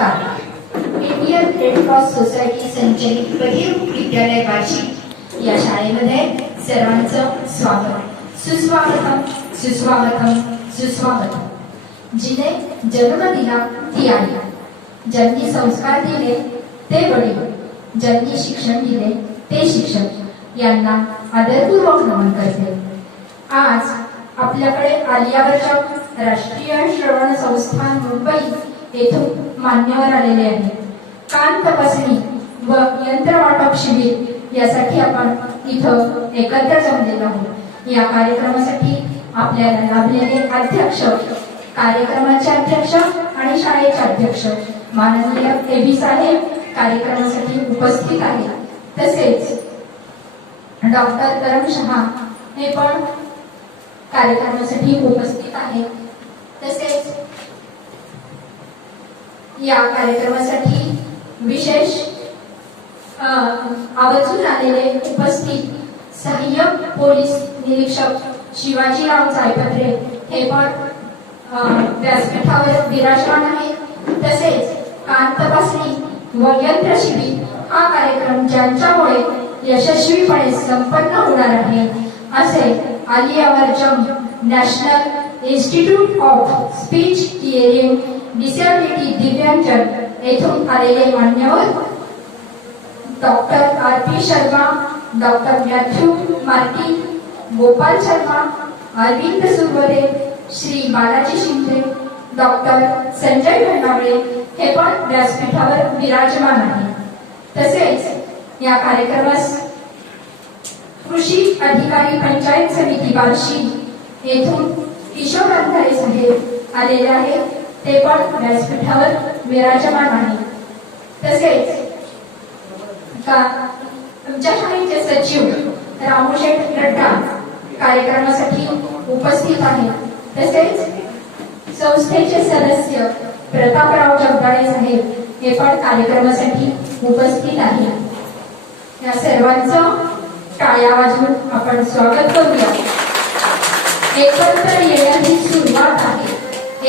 नमस्कार. Indian red cross society संचलित बहिरूप विद्यालय बार्शी या शाळेमध्ये सर्वांचं स्वागत. सुस्वागतम सुस्वागतम सुस्वागतम. जिने जन्म दिला ती आई, ज्यांनी संस्कार दिले ते वडील, ज्यांनी शिक्षण दिले ते शिक्षक यांना आदरपूर्वक नमन करते. आज आपल्याकडे आलियावरच्या राष्ट्रीय श्रवण संस्थान मुंबई येथून मान्यवर आलेले आहेत. कान तपासणी व यंत्र वाटप शिबिर यासाठी आपण इथं एकत्र जमलेलो आहोत. या कार्यक्रमासाठी आपल्याला लाभलेले अध्यक्ष, कार्यक्रमाचे अध्यक्ष आणि शाळेचे अध्यक्ष माननीय एबी साहेब कार्यक्रमासाठी उपस्थित आहेत. तसेच डॉक्टर करम शहा हे पण कार्यक्रमासाठी उपस्थित आहेत. तसेच या कार्यक्रमासाठी विशेष आवर्जून आलेले उपस्थित सहाय्यक पोलीस निरीक्षक शिवाजीराव जायपत्रे हे पण व्यासपीठावर विराजमान आहेत. तसेच कान तपासणी व यंत्र शिबिर हा कार्यक्रम ज्यांच्यामुळे यशस्वीपणे संपन्न होणार आहे असे आलियावर जंग national institute of speech hearing disability दिव्यांजन येथून आलेले मान्यवर doctor RP. Sharma, doctor Matthew Martin, Gopal Sharma, Arvind सुरवरे, Shri Balaji Shinde, doctor Sanjay भंडावळे हे पण व्यासपीठावर विराजमान आहेत. तसेच या कार्यक्रमास कृषी अधिकारी पंचायत समिती बार्शी येथून किशोर अंधारे साहेब आलेले आहेत. ते पण व्यासपीठावर विराजमान आहेत. तसेच आमच्या शाळेचे सचिव रामूशेठ नड्डा कार्यक्रमासाठी उपस्थित आहेत. तसेच संस्थेचे सदस्य प्रतापराव जगदाळे साहेब हे पण कार्यक्रमासाठी उपस्थित आहेत. या सर्वांचं टाळ्या वाजवून आपण स्वागत करूया. एकत्र येणं ही सुरुवात आहे.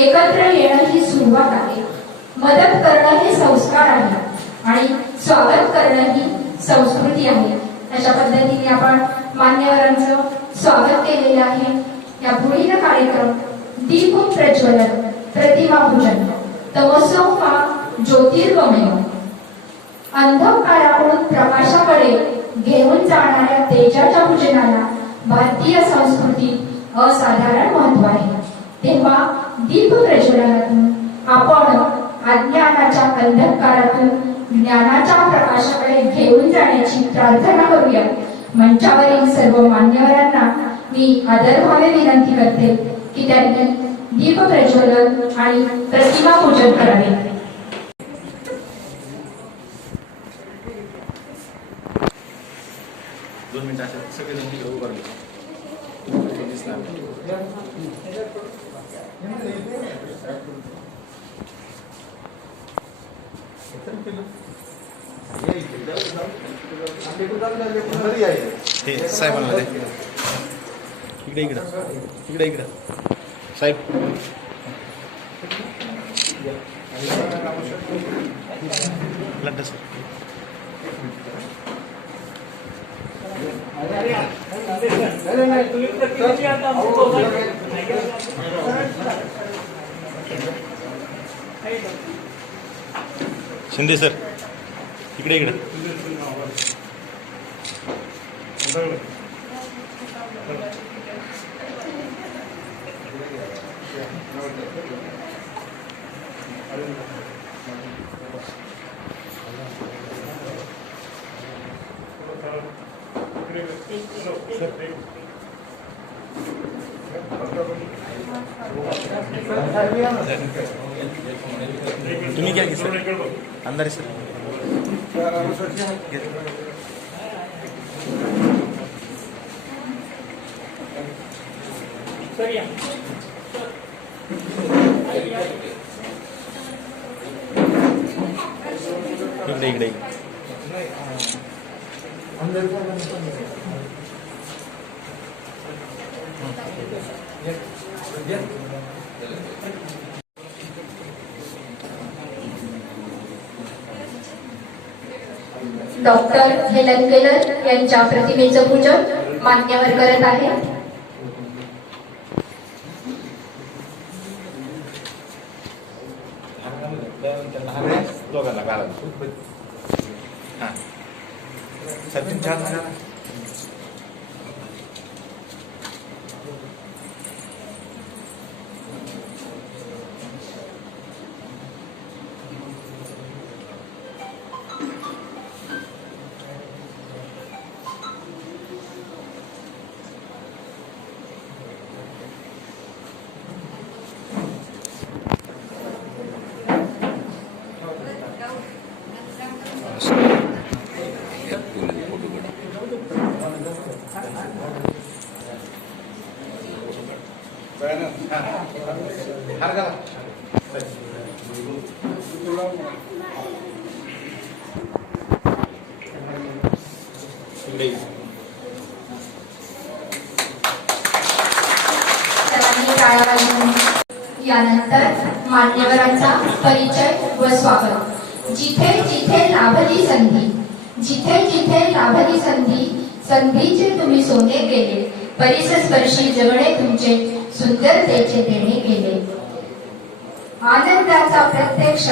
एकत्र येणं ही सुरुवात आहे. मदत करणं हे संस्कार आहे आणि स्वागत करणं ही संस्कृती आहे. अशा पद्धतीने आपण मान्यवरांचं स्वागत केलेलं आहे. या पुढील कार्यक्रम दीप प्रज्वलन, प्रतिमा पूजन, तमसो मा ज्योतिर्गमय, अंधकाराकडून प्रकाशाकडे घेऊन जाणाऱ्या तेजाच्या पूजनाला भारतीय संस्कृतीत असाधारण महत्व आहे. तेव्हा दीप प्रज्वलनातून आपण अज्ञानाच्या अंधकारातून ज्ञानाच्या प्रकाशाकडे घेऊन जाण्याची प्रार्थना करूया. मंचावरील सर्व मान्यवरांना मी आदरभावे विनंती करते की त्यांनी दीप प्रज्वलन आणि प्रतिमा पूजन करावे. दोन मिनिटं सगळेजण तिकडे उभारले. हे साहेबांना दे. इकडे इकडं इकडे इकडं साहेब. लड्डू सर. शिंदे सर इकडे इकडे. तुम्ही क्या सर अंदर सर. इकडे इकडे डॉक्टर हेलन केलर यांच्या प्रतिमेचं पूजन मान्यवर करत आहेत. दोघांना घाला. हां सचिन छान घाला. हार घाला. सर्वांनी टाळ्या वाजवून यानंतर मान्यवरांचा परिचय व स्वागत. जिथे जिथे लाभली संधी, जिथे जिथे लाभली संधी, संधीचे तुम्ही सोने केले, परिसस्पर्शी जगणे तुमचे सुंदरतेचे देणे केले. आनंदाचा प्रत्यक्ष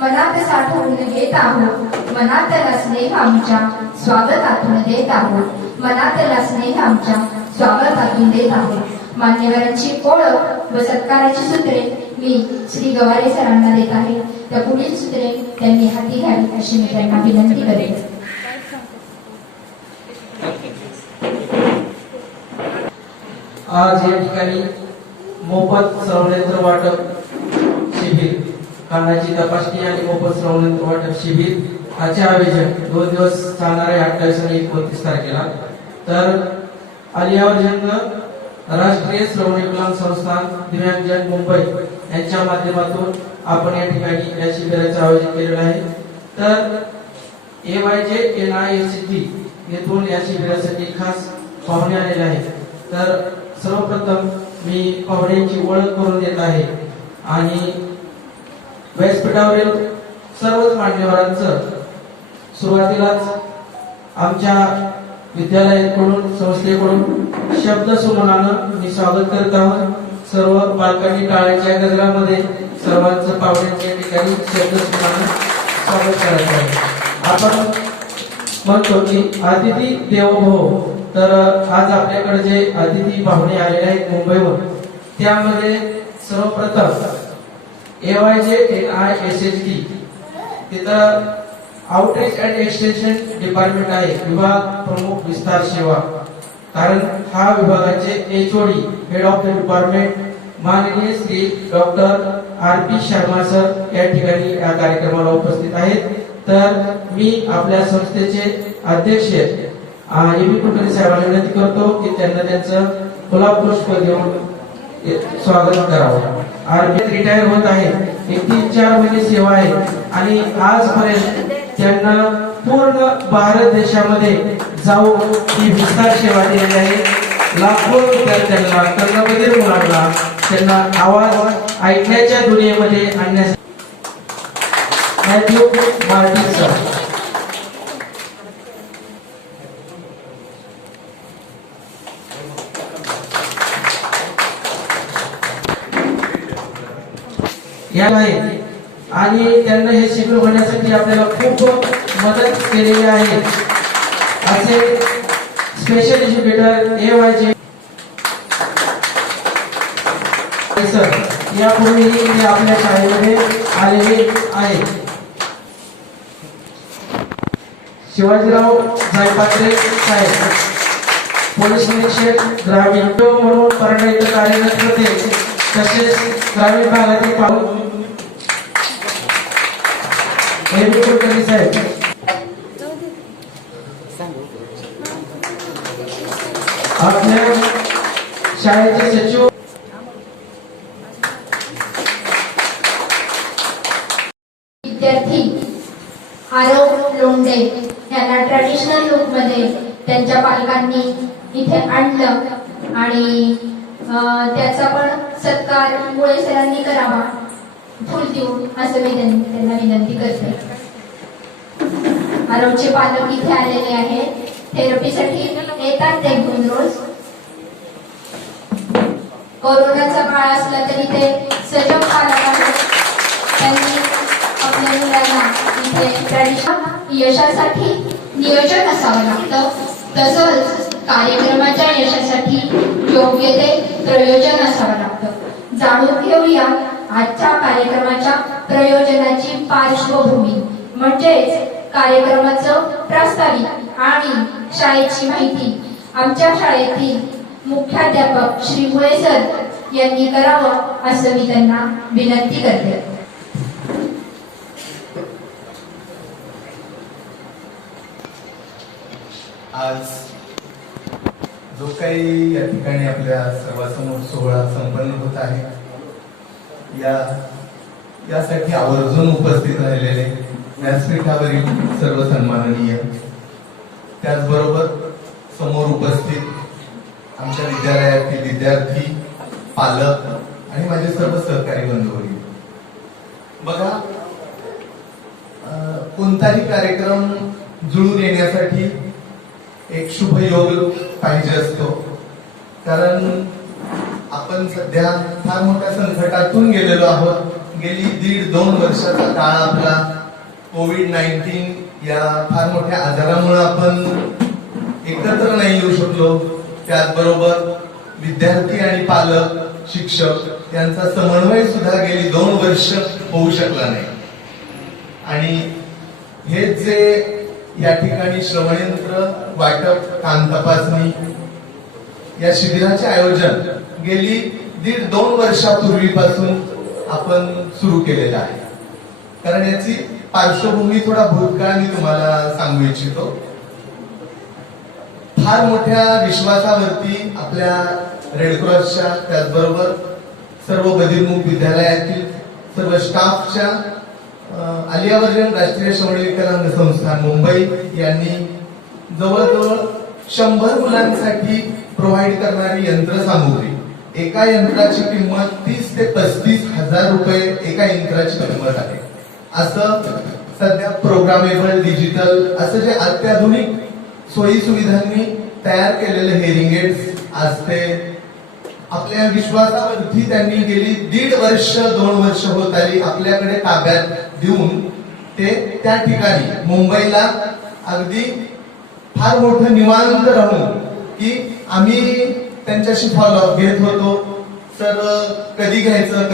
मनात साठवून घेत आहोत, मनातला स्नेह आमच्या स्वागतातून देत आहोत, मनातला स्नेह आमच्या स्वागतातून देत आहोत. मान्यवरांची ओळख व सत्काराची सूत्रे मी श्री गवारे सरांना देत आहे. त्या पुढील सूत्रे त्यांनी हाती घ्यावी अशी मी त्यांना विनंती करेन. आज या ठिकाणी मोफत श्रवणयंत्र वाटप शिबिर, कानाची तपासणी आणि मोफत श्रवणयंत्र वाटप शिबिर याचे आयोजन 2 दिवस चालणार आहे 28 आणि 29 तारखेला. तर आलियावर्जंग राष्ट्रीय श्रवणविकलांग संस्थान दिव्यांगजन मुंबई यांच्या माध्यमातून आपण या ठिकाणी या शिबिराचे आयोजन केलेले आहे. तर AYJNIST येथून या शिबिरासाठी खास पाहुणे आलेले आहेत. तर सर्वप्रथम मी पाहुण्यांची ओळख करून देत आहे आणि व्यासपीठावरील सर्वच मान्यवरांचं सुरुवातीलाच आमच्या विद्यालयाकडून संस्थेकडून शब्द सुमनानं मी स्वागत करत आहोत. सर्व पालकांनी टाळ्याच्या गजरामध्ये सर्वांचं पाहुण्यांच्या ठिकाणी शब्द सुमनानं स्वागत करत आहे. आपण म्हणतो की अतिथी देवो भव. तर आज आपल्याकडे जे अतिथी पाहुणे आलेले आहेत मुंबईवर, त्यामध्ये सर्वप्रथम AYJNIST तिथं आउटरीच अँड एक्सटेन्शन डिपार्टमेंट आहे, विभाग प्रमुख विस्तार सेवा. कारण हा विभागाचे HOD head of the department माननीय Shri doctor RP Sharma sir या ठिकाणी या कार्यक्रमाला उपस्थित आहेत. तर मी आपल्या संस्थेचे अध्यक्ष EB कुलकर्णी साहेबांना विनंती करतो की त्यांना त्यांचं गुलाब पुष्प देऊन स्वागत करावं. RP रिटायर होत आहे, 3-4 महिने सेवा आहे आणि आजपर्यंत त्यांना पूर्ण भारत देशामध्ये जाऊन ही विस्तार सेवा दिलेली आहे. लाखो विद्यार्थ्यांना, कर्णबधिर मुलांना त्यांना आवाज ऐकण्याच्या दुनियेमध्ये आणण्यासाठी मॅथ्यू मार्टिन सर. या आहे आणि त्यांना हे शिबिर होण्यासाठी आपल्याला खूप मदत केलेली आहे. असे स्पेशल एज्युकेटर AYJ सर यापूर्वीही ते आपल्या शाळेमध्ये आलेले आहेत. शिवाजीराव जायपात्रे साहेब पोलीस निरीक्षक ग्रामीण म्हणून परंडा इथं कार्यरत होते. तसेच ग्रामीण भागातील पाहून EB कुलकर्णी साहेब आपल्या शाळेचे सचिव विद्यार्थी आरव लोंढे यांना ट्रेडिशनल लुक मध्ये त्यांच्या पालकांनी इथे आणलं आणि त्याचा पण सत्कार मुळे सरांनी करावा फुल देऊन असं मी त्यांना विनंती करते. आरवचे पालक इथे आलेले आहेत. थेरपीसाठी येतात ते घेऊन रोज. कोरोनाचा काळ असला तरी ते सजग पालक आहेत. त्यांनी आपल्या मुलांना इथे ट्रॅडिशनल यशासाठी नियोजन असावं लागतं, तसंच कार्यक्रमाच्या यशासाठी योग्य ते प्रयोजन असावं लागतं. जाणून घेऊया आजच्या कार्यक्रमाच्या प्रयोजनाची पार्श्वभूमी म्हणजेच कार्यक्रमाचं प्रास्ताविक आणि शाळेची माहिती आमच्या शाळेतील मुख्याध्यापक श्री मुळे सर यांनी करावं असं मी त्यांना विनंती करते. आज जो काही या ठिकाणी आपल्या सर्वांसमोर सोहळा संपन्न होत आहे, यासाठी आवर्जून उपस्थित राहिलेले व्यासपीठावरील सर्व सन्माननीय, त्याचबरोबर समोर उपस्थित आमच्या विद्यालयातील विद्यार्थी, पालक आणि माझे सर्व सहकारी बंधू भगिनी. बघा, कोणताही कार्यक्रम जुळून येण्यासाठी एक शुभ योग पाहिजे असतो. कारण आपण सध्या फार मोठ्या संकटातून गेलेलो आहोत. गेली 1.5-2 वर्षाचा काळ आपला कोविड-19 या फार मोठ्या आजारामुळे आपण एकत्र नाही येऊ शकलो. त्याचबरोबर विद्यार्थी आणि पालक, शिक्षक यांचा समन्वय सुद्धा गेली 2 वर्ष होऊ शकला नाही. आणि हे जे या ठिकाणी श्रवणयंत्र वाटप, कान तपासणी या शिबिराचे आयोजन गेली 1.5-2 वर्षापूर्वीपासून आपण सुरू केलेलं आहे. कारण याची पार्श्वभूमी थोडा भूतकाळ मी तुम्हाला सांगू इच्छितो. फार मोठ्या विश्वासावरती आपल्या रेडक्रॉसच्या, त्याचबरोबर सर्व बधिरमुख विद्यालयातील सर्व स्टाफच्या आलियावर्जन राष्ट्रीय श्रवण विकलांग संस्थान मुंबई यांनी जवळजवळ 100 मुलांसाठी प्रोव्हाइड करणारी यंत्रसामुग्री, एका यंत्राची किंमत 30 ते 35 हजार रुपये एका यंत्राची किंमत आहे. असं सध्या प्रोग्रामेबल डिजिटल असं जे अत्याधुनिक सोयी सुविधांनी तयार केलेले हेअरिंग एड्स आज ते आपल्या विश्वासावरती त्यांनी गेली 1.5 वर्ष 2 वर्ष होत आली आपल्याकडे ताब्यात देऊन ते त्या ठिकाणी मुंबईला अगदी फार मोठं निवांत राहून की आम्ही त्यांच्याशी फॉलोअप घेत होतो. सर कधी घ्यायचं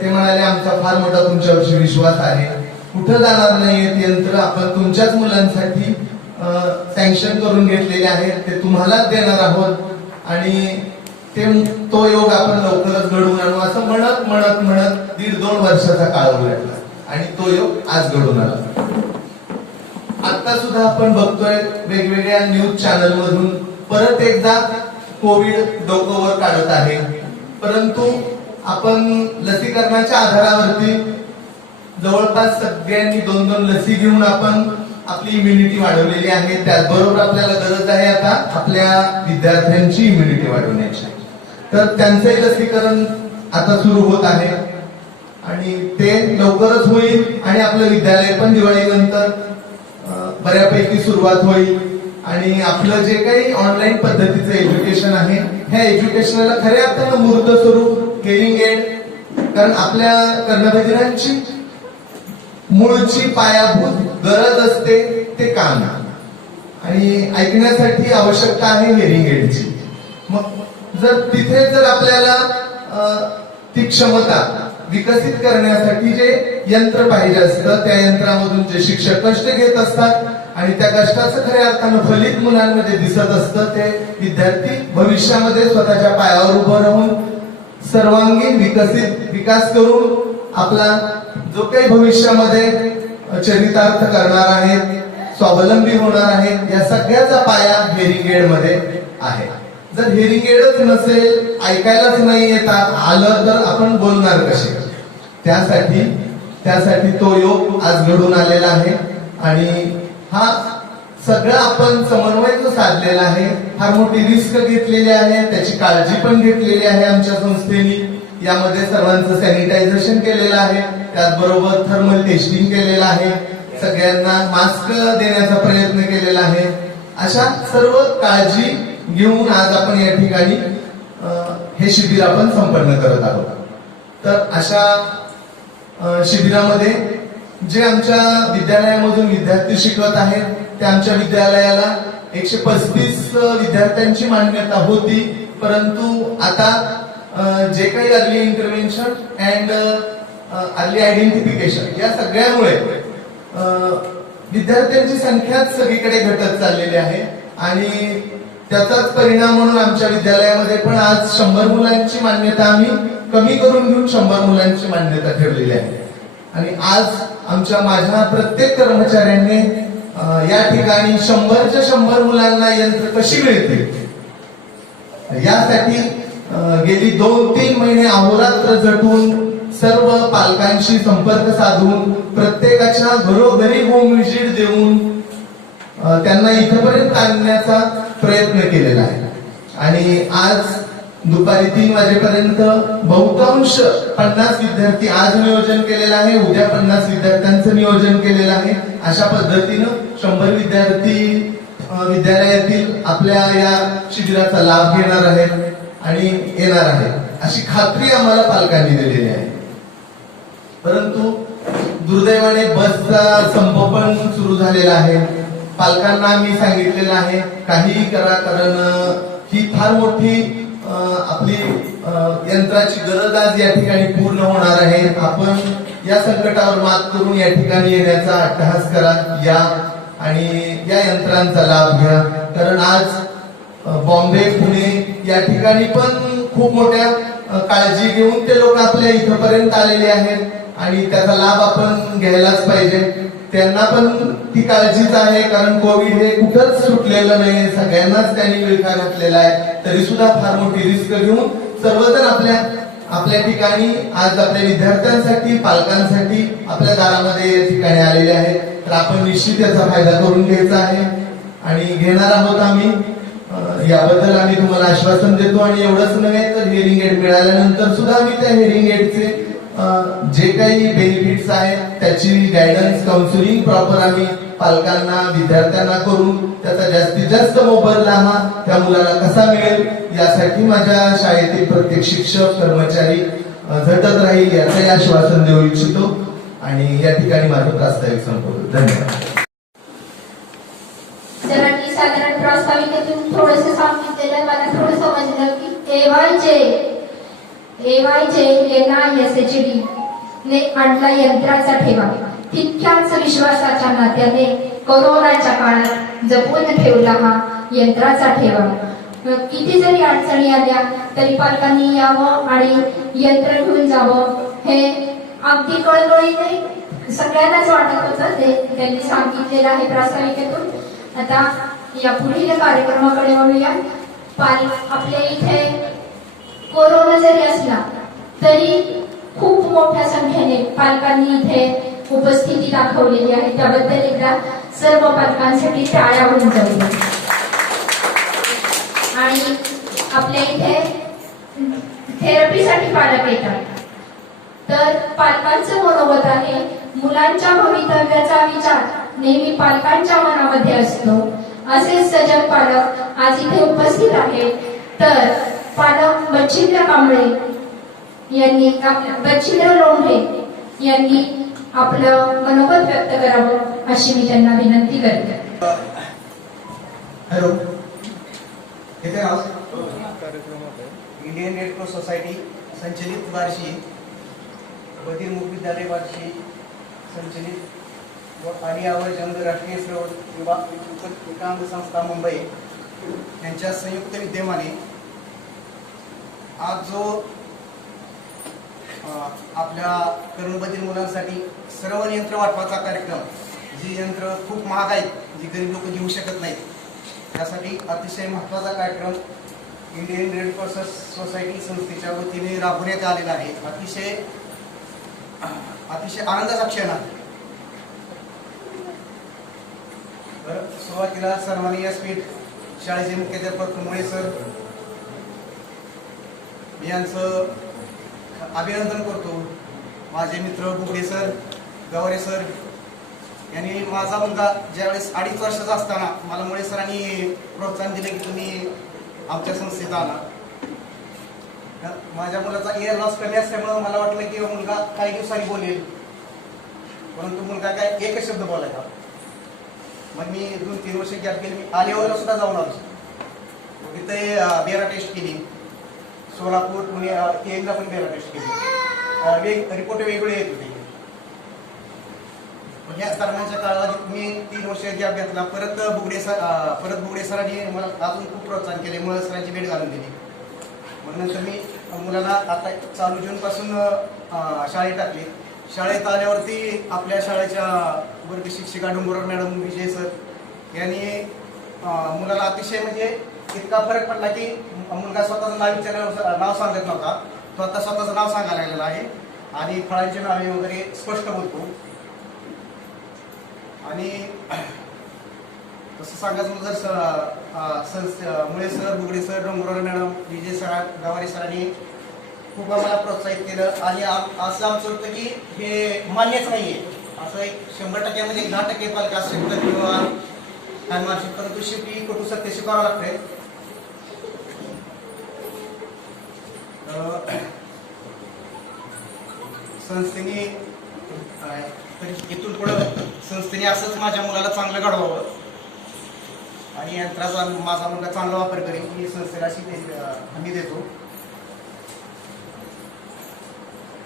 ते म्हणाले आमचा फार मोठा तुमच्यावरची विश्वास आहे, कुठं जाणार नाहीये, यंत्र आपण तुमच्याच मुलांसाठी सँक्शन करून घेतलेले आहेत, ते तुम्हालाच देणार आहोत आणि तो योग आपण लवकरच घडवून आणू असं म्हणत 1.5-2 वर्षाचा काळ उलटला आणि तो योग आज घडून आला. आता सुद्धा आपण बघतोय वेगवेगळ्या न्यूज चॅनल मधून परत एकदा कोविड डोकं वर काढत आहे. परंतु आपण लसीकरणाच्या आधारावरती जवळपास सगळ्यांनी 2-2 लसी घेऊन आपण आपली इम्युनिटी वाढवलेली आहे. त्याचबरोबर आपल्याला गरज आहे आता आपल्या विद्यार्थ्यांची इम्युनिटी वाढवण्याची. तर त्यांचंही लसीकरण आता सुरू होत आहे आणि ते लवकरच होईल आणि आपलं विद्यालय पण दिवाळीनंतर बऱ्यापैकी सुरुवात होईल आणि आपलं जे काही ऑनलाईन पद्धतीचं एज्युकेशन आहे ह्या एज्युकेशनला खऱ्या अर्थानं मूर्त स्वरूप हेअरिंग एड, कारण आपल्या कर्णबधिरांची मूळची पायाभूत गरज असते ते कान आणि ऐकण्यासाठी आवश्यकता आहे हेअरिंग एडची. मग तिथे जर आपल्याला ती क्षमता विकसित करण्यासाठी जे यंत्र पाहिजे असतं त्या यंत्रामधून जे शिक्षक कष्ट घेत असतात आणि त्या कष्टाचं खऱ्या अर्थानं फलित मुलांमध्ये दिसत असतं ते विद्यार्थी भविष्यामध्ये स्वतःच्या पायावर उभं राहून सर्वांगीण विकास करून आपला जो काही भविष्यामध्ये चरितार्थ करणार आहेत, स्वावलंबी होणार आहेत, या सगळ्याचा पाया हेअरिंग एड मध्ये आहे. जर हेअरिंग एडच नसेल, ऐकायलाच नाही येतात आलं तर आपण बोलणार कसे? त्यासाठी तो योग आज घडून आलेला आहे आणि हा सगळं आपण समन्वय जो साधलेला आहे, फार मोठी रिस्क घेतलेली आहे, त्याची काळजी पण घेतलेली आहे आमच्या संस्थेने. यामध्ये सर्वांचं सॅनिटायझेशन केलेलं आहे, त्याचबरोबर थर्मल टेस्टिंग केलेलं आहे, सगळ्यांना मास्क देण्याचा प्रयत्न केलेला आहे. अशा सर्व काळजी घेऊन आज आपण या ठिकाणी हे शिबिर आपण संपन्न करत आहोत. तर अशा शिबिरामध्ये जे आमच्या विद्यालयामधून विद्यार्थी शिकत आहेत त्या आमच्या विद्यालयाला 135 विद्यार्थ्यांची मान्यता होती, परंतु आता जे काही early intervention and early identification या सगळ्यामुळे विद्यार्थ्यांची संख्याच सगळीकडे घटत चाललेली आहे आणि त्याचाच परिणाम म्हणून आमच्या विद्यालयामध्ये पण आज 100 मुलांची मान्यता आम्ही कमी करून घेऊन 100 मुलांची मान्यता ठेवलेली आहे. आणि आज माझ्या प्रत्येक कर्मचाऱ्यांनी या ठिकाणी 100च्या 100 मुलांना यंत्र कशी मिळतील यासाठी गेली 2-3 महिने अहोरात्र झटून सर्व पालकांशी संपर्क साधून प्रत्येकाच्या घरोघरी होम व्हिजिट देऊन त्यांना इथपर्यंत आणण्याचा प्रयत्न केलेला आहे. आणि आज दुपारी 3 वाजेपर्यंत बहुतांश 50 विद्यार्थी आज नियोजन केलेलं आहे, उद्या 50 विद्यार्थ्यांचं नियोजन केलेलं आहे. अशा पद्धतीनं 100 विद्यार्थी विद्यालयातील आपल्या या शिबिराचा लाभ घेणार आहेत आणि येणार आहे अशी खात्री आम्हाला पालकांनी दिलेली आहे. परंतु दुर्दैवाने बसचा संप पण सुरू झालेला आहे. पालकांना मी सांगितलेलं आहे काहीही करा, कारण ही फार मोठी आपली यंत्राची गरज आज या ठिकाणी पूर्ण होणार आहे. आपण या संकटावर मात करून या ठिकाणी येण्याचा अट्टहास करा या आणि या यंत्रांचा लाभ घ्या. कारण आज बॉम्बे, पुणे या ठिकाणी पण खूप मोठ्या काळजी घेऊन ते लोक आपल्या इथपर्यंत आलेले आहेत आणि त्याचा लाभ आपण घ्यायलाच पाहिजे. त्यांना पण ती काळजीच आहे, कारण कोविड हे कुठंच सुटलेलं नाही, सगळ्यांनाच त्यांनी विळखा घातलेला आहे. तरी सुद्धा फार मोठी रिस्क घेऊन सर्वजण आपल्या ठिकाणी आज आपल्या विद्यार्थ्यांसाठी, पालकांसाठी आपल्या दारामध्ये या ठिकाणी आलेले आहेत. तर आपण निश्चित याचा फायदा करून घ्यायचा आहे आणि घेणार आहोत आम्ही. याबद्दल आम्ही तुम्हाला आश्वासन देतो. आणि एवढंच नव्हे तर हिअरिंग एड मिळाल्यानंतर सुद्धा आम्ही त्या हिअरिंग एडचे जे काही बेनिफिट्स आहेत त्याची गायडन्स, काउन्सिलिंग प्रॉपर आम्ही पालकांना, विद्यार्थ्यांना करून त्याचा जास्तीत जास्त मोबदला हा त्या मुलाला कसा मिळेल यासाठी माझ्या शाळेतील प्रत्येक शिक्षक, कर्मचारी झटत राहील याचंही आश्वासन देऊ इच्छितो. आणि या ठिकाणी माझं प्रास्ताविक संपवतो. धन्यवाद. सरांनी साधारण प्रास्ताविकेतून थोडस सांगितलेलं मला थोडं समजलं की AYJ ने आणला यंत्राचा ठेवा, तितक्याच विश्वासाच्या नात्याने कोरोनाच्या काळात जपून ठेवला हा यंत्राचा ठेवा. किती जरी अडचणी आल्या तरी पालकांनी यावं आणि यंत्र घेऊन जावं हे अगदी कळकळीने सगळ्यांनाच वाटत होतं. ते त्यांनी सांगितलेलं आहे प्रास्ताविकेतून. आता या पुढील कार्यक्रमाकडे वळूया. आपल्या इथे कोरोना जरी असला तरी खूप मोठ्या संख्येने पालकांनी इथे उपस्थिती दाखवलेली आहे. त्याबद्दल एकदा सर्व पालकांसाठी टाळ्या होऊन जाऊ. आणि आपल्या इथे थेरपीसाठी पालक येतात. तर पालकांचं मनोगत आहे मुलांच्या भवितव्याचा विचार नेहमी पालकांच्या मनामध्ये असतो. असे सजग पालक आज इथे उपस्थित आहेत. तर पालक बच्छिंद्र कांबळे यांनी, बच्छिंद्र लोंढे यांनी आपलं मनोगत व्यक्त करावं अशी मी त्यांना विनंती करते. हॅलो, येते आवाज? इंडियन रेड क्रॉस सोसायटी संचलित बार्शी, बधिरमुख विद्यालय बार्शी संचलित व आलियावर जंग राष्ट्रीय विकास संस्था मुंबई यांच्या संयुक्त विद्यमाने आज जो आपल्या कर्मबधीर मुलांसाठी सर्व यंत्र वाटपाचा कार्यक्रम, जी यंत्र खूप महाग आहेत, जी गरीब लोक घेऊ शकत नाहीत, त्यासाठी अतिशय महत्त्वाचा कार्यक्रम इंडियन रेड क्रॉस सोसायटी संस्थेच्या वतीने राबवण्यात आलेला आहे. अतिशय आनंदाचा क्षण आहे. सुरुवातीला सन्माननीय व्यासपीठ शाळेचे मुख्याध्यापक मुळे सर यांचं अभिनंदन करतो. माझे मित्र बुगडे सर, गवारे सर, यांनी माझा मुलगा ज्यावेळेस 2.5 वर्षाचा असताना मला मुळे सरांनी प्रोत्साहन दिले की तुम्ही आमच्या संस्थेत आला. माझ्या मुलाचा इयर लॉस कमी असल्यामुळे मला वाटलं की मुलगा काही दिवसांनी बोलेल, परंतु मुलगा काय एकच शब्द बोलायचा. मग मी 2-3 वर्ष गॅप केली. मी आलेवाला सुद्धा जाऊन आलो. तिथे बेरा टेस्ट केली, सोलापूर पुणे केंद्रला पण बेरा टेस्ट केली. रिपोर्ट वेगवेगळे येत होते. या दरम्यानच्या काळात मी 3 वर्ष गॅप घेतला. परत बुगडे सरांनी मला अजून खूप प्रोत्साहन केले. मुळे सरांची भेट घालून दिली. मग नंतर मी मुलाला आता चालू जून पासून शाळेत टाकले. शाळेत आल्यावरती आपल्या शाळेच्या वर्ग शिक्षिका डोंगरकर मॅडम, विजय सर यांनी मुलाला अतिशय म्हणजे इतका फरक पडला की मुलगा स्वतःचं नाव सांगत नव्हता. तो आता स्वतःचं नाव सांगायला लागलेला आहे आणि फळांची नावे वगैरे स्पष्ट बोलतो. आणि तसं सांगायचं जर मुळे सर, बुगडे सर, डोंगरकर मॅडम, विजय सर, गवारी सरांनी खूप आम्हाला प्रोत्साहित केलं. आणि असं आमचं होतं की हे मान्यच नाहीये, असं एक 100% म्हणजे 10% पालक असू शकतात किंवा काय मानू शकतात, परंतु शेवटी कटू सत्य शिकावं लागतंय. संस्थेने इथून पुढं संस्थेने असंच माझ्या मुलाला चांगलं घडवावं आणि यंत्राचा माझा मुलगा चांगला वापर करेल ही संस्थेला अशी हमी देतो.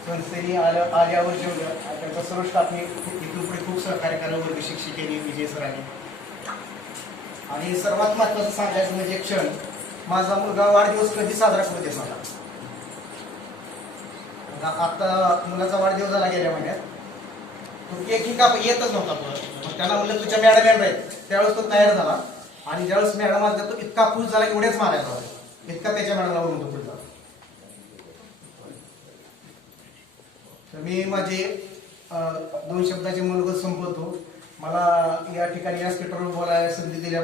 संस्थेने आल्यावर जेवलं त्यांचा सर्व स्टाफने इथून पुढे खूप सहकार्य करावं, वर्ग शिक्षिकेने, विजय सरांनी. आणि सर्वात महत्वाचं सांगायचं म्हणजे क्षण, माझा मुलगा वाढदिवस कधी साजरा करू देत नव्हता. आता मुलाचा वाढदिवस झाला गेल्या महिन्यात, तो केक ही का येतच नव्हता. मग त्याला म्हणलं तुझ्या मॅडम येणार आहेत. त्यावेळेस तो तयार झाला आणि ज्यावेळेस मॅडम आल्या तो इतका खुश झाला की उड्याच मारायचा होता, इतका त्याच्या मॅडमला बोलून तो खुश झाला. तर मी माझे 2 शब्दाचे मनोगत संपवतो. मला या ठिकाणी या स्पीकरवर बोलायला संधी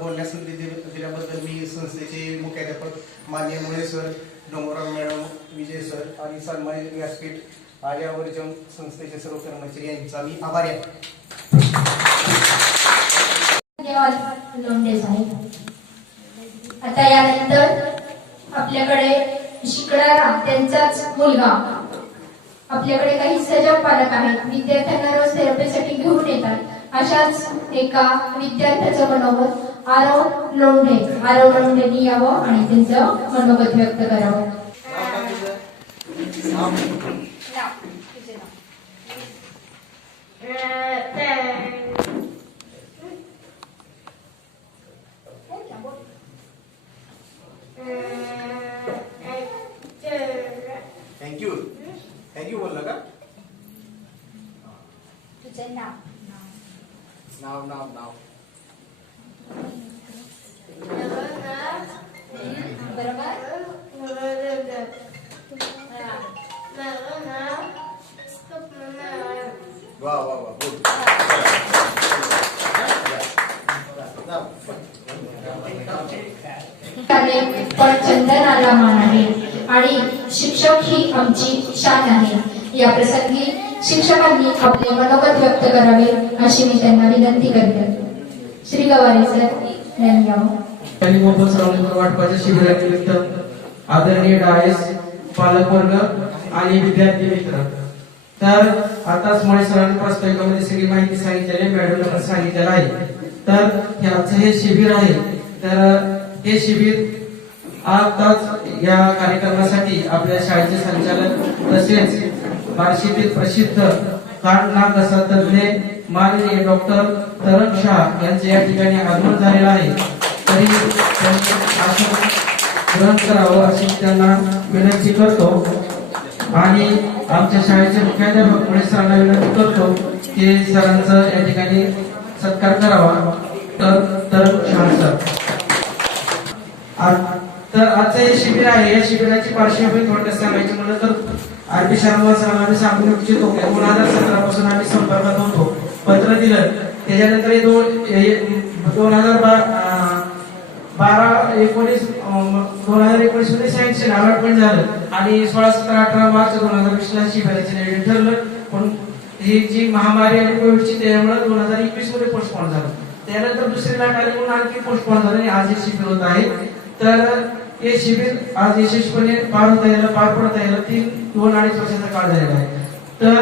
बोलण्यास संधी दिल्याबद्दल मी संस्थेचे मुख्याध्यापक माननीय मुळे सर, डोंगरराव मॅडम, विजय सर आणि सन्मानित व्यासपीठ आर्यावर जंग संस्थेचे सर्व कर्मचारी यांचा मी आभारी आहे. धन्यवाद लोंढे साहेब. आता यानंतर आपल्याकडे शिकणारा त्यांचाच मुलगा, आपल्याकडे काही सजग पालक आहेत, विद्यार्थ्यांना रोज थेरपीसाठी घेऊन येतात. अशाच एका विद्यार्थ्याचं मनोगत आरव लोंढेंनी यावं आणि त्यांचं मनोगत व्यक्त करावं. थँक्यू बोलला का? तुझं नाव वा वा वा बोल. पण चंदनाला मान आहे आणि शिक्षक ही आमची शान आहे. या प्रसंगी शिक्षकांनी आपले मनोगत व्यक्त करावे अशी मी त्यांना विनंती करते. श्री गवारी सर यांनी यावं. त्यांनी मोफत सरावणी वाटपाच्या शिबिरानिमित्त आदरणीय डायस, पालकवर्ग आणि विद्यार्थी मित्र. तर आताच मुळे सरांनी प्रास्ताविकामध्ये सगळी माहिती सांगितलेली, मॅडमने सांगितलेलं आहे. तर आजचं हे शिबिर आहे. तर हे शिबिर आताच या कार्यक्रमासाठी आपल्या शाळेचे संचालक तसेच बार्शीतील प्रसिद्ध कान नाक घसा तज्ञ माननीय डॉक्टर तरक शाह यांचे या ठिकाणी आगमन झालेलं आहे. तरी त्यांनी आसन ग्रहण करावं अशी त्यांना विनंती करतो आणि आमच्या शाळेचे मुख्याध्यापक मुळे सरांना विनंती करतो की सरांचं या ठिकाणी सत्कार करावा. तर शाह सर. तर आजचं हे शिबिर आहे. या शिबिराची पार्श्वभूमी थोडक्यात सांगायची म्हणलं तर आरपी शर्मा सरांना आम्ही सांगू इच्छितो की 2017 पासून आम्ही संपर्कात होतो, पत्र दिलं. त्याच्यानंतर 2019 मध्ये सँक्शन अलॉटमेंट झालं आणि 16, 17, 18 मार्च 2020 ला शिबिराचे नियोजन ठरलं. पण ही जी महामारी आली कोविडची त्यामुळे 2021 मध्ये पोस्टपोन झालं. त्यानंतर दुसरी लाट आली म्हणून आणखी पोस्टपोन झालं आणि आज हे शिबिर होत आहे. तर हे शिबिर आज यशस्वीपणे पार पडता यायला 2-2.5 वर्षाचा काळ झालेला आहे. तर